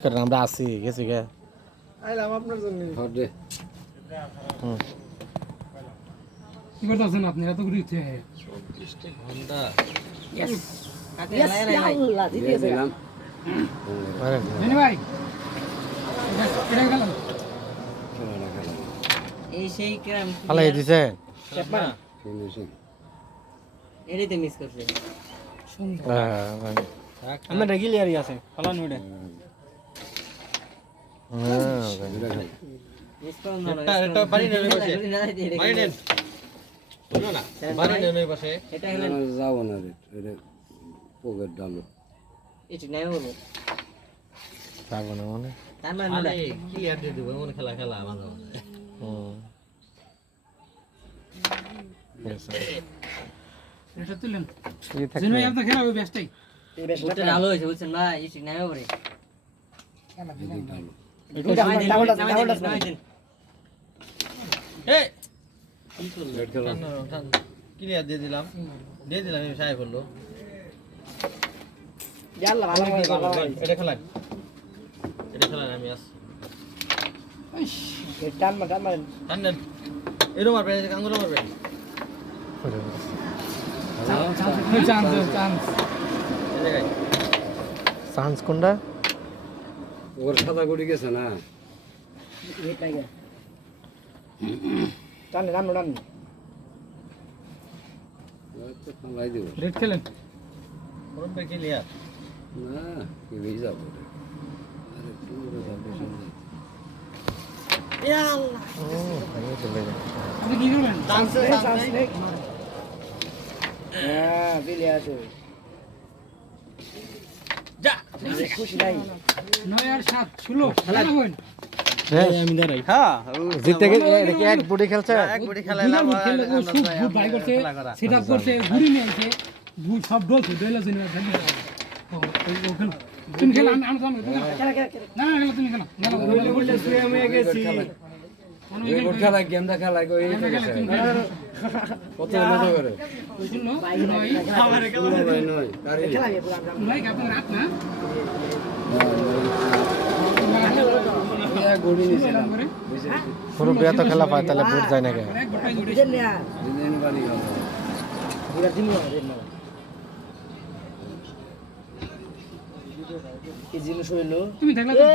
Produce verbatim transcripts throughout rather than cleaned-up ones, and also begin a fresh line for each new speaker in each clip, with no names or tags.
কারণ আমরা আছি গেছি গে
আইলাম আপনার জন্য
হদে
হুম
কি করতেছেন আপনি এত করে উঠে
চব্বিশ ঘন্টা
ইয়েস
কাকে লাই লাই ভাই
আল্লাহ
দিয়ে
দিতেছে
দিলাম
আরে
জানি ভাই এটা গেল
খেলা খেলা
এই সেই ক্রাম
ফালাই দিছে
চেপমান
ফিনিশিং
এটাই মিস করছে
সুন্দর
হ্যাঁ
আমরা রেগুলারই আছে ফলান ওটা
হ্যাঁ
এটা খেলা
মিস করুন না
এটা এটা বাড়ি নেই বসে বাড়ি নেন বলো না বাড়ি নেই বসে
এটা হলো
যাবো না রে এটা পকেট ডালো
এটি নাই বলবো
পারবো না মনে
তার মানে
আরে কি আর দিয়ে দেবো এমন খেলা খেলা মাঝে মাঝে
হুম Yes,
এটা তুলেন
এই
জানি ভাই
থাকবে
আপনি খেলা ওই ব্যস্তাই
ওটা ভালো হয়েছে বুঝছেন ভাই এটি নাই বলে
ডালো
এই
রেড খেলা
ক্লিয়ার দিয়ে দিলাম দিয়ে দিলাম আমি সাহেব বললো
জানলা ভালো হয় ভালো হয়
এটা খেলা এটা খেলা আমি আস
টান মা টান মা
টান দেন এরকম মারবে কাঙ্গুরো মারবে
চান্স চান্স
এই জায়গায়
চান্স কোনটা
ওর সাদা গুড়ি গেছে না
এটাই গে টান টান টান
তো ফালাই দিব
রেড খেলেন
ওরম ক্লিয়ার
না কি হয়ে যাবো রে আরে পুরো যাবে সামনে
ও আমি চলে যাই
আপনি কি করবেন
চান্স চান্স
হ্যাঁ বিলে আছে
যা
খুশি নাই নয় আর সাত ষোলো খেলা হইন
আমি
দাঁড়াই
হ্যাঁ
জিতে গে দেখি এক বুড়ি খেলছে
এক গুড়ি খেলা
দুইটা বুট খেললে ও খুব খুব ভাই করছে সেটআপ করছে ঘুরি নিয়ে আইছে বুট সব ডলছে ডলে জন্য জানি ও ওখানে তুমি খেলা আমি আমি তুমি খেলা খেলা না না তুমি খেলা খেলা বললে শুয়ে আমি গেছি
রেড খেলা গেমটা খেলা কই এই কত মজা করে
শুনো
আমার খেলা
ভাই নয় কারি
খেলা ভাই আপনি রাত না
ইয়া গুড়ি নিছিলাম
করে
পুরো বিয়া তো খেলা পায় তাহলে বুট যায় না কে
এক গোটাই জুড়ে
দিন বাড়ি গেল
পুরা দিন না দিন না কি জিনিস হইলো তুমি দেখলা তো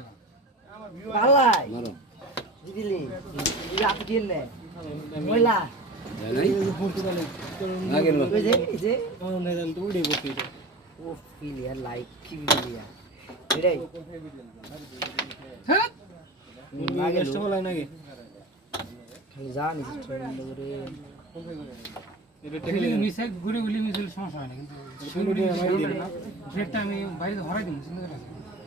ভালাই
মারো
দিদিলি দিদি আপনি দিন না ময়লা
যায় নাই না গেল
ওই যে এই যে আমার নেদাল তো উড়ে পড়তে ও ফিলিয়ার লাইক কি ফিলিয়ার এটাই হ্যাঁ আগে স্টমলাই নাকি খালি জানি স্টমল করে এটা টেকনিক মিসাইল ঘুরে ঘুরে মিসাইল সমস্যা হয় না কিন্তু যেটা আমি বাইরে হরাই দিই সুন্দর আছে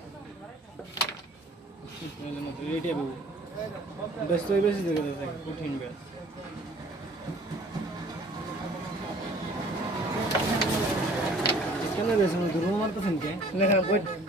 রেডি হবে ব্যস্ত হয়ে বেশি জায়গা থাকে কঠিন ব্যাস কেন বেশ দূর মারতেছেন কে লেখা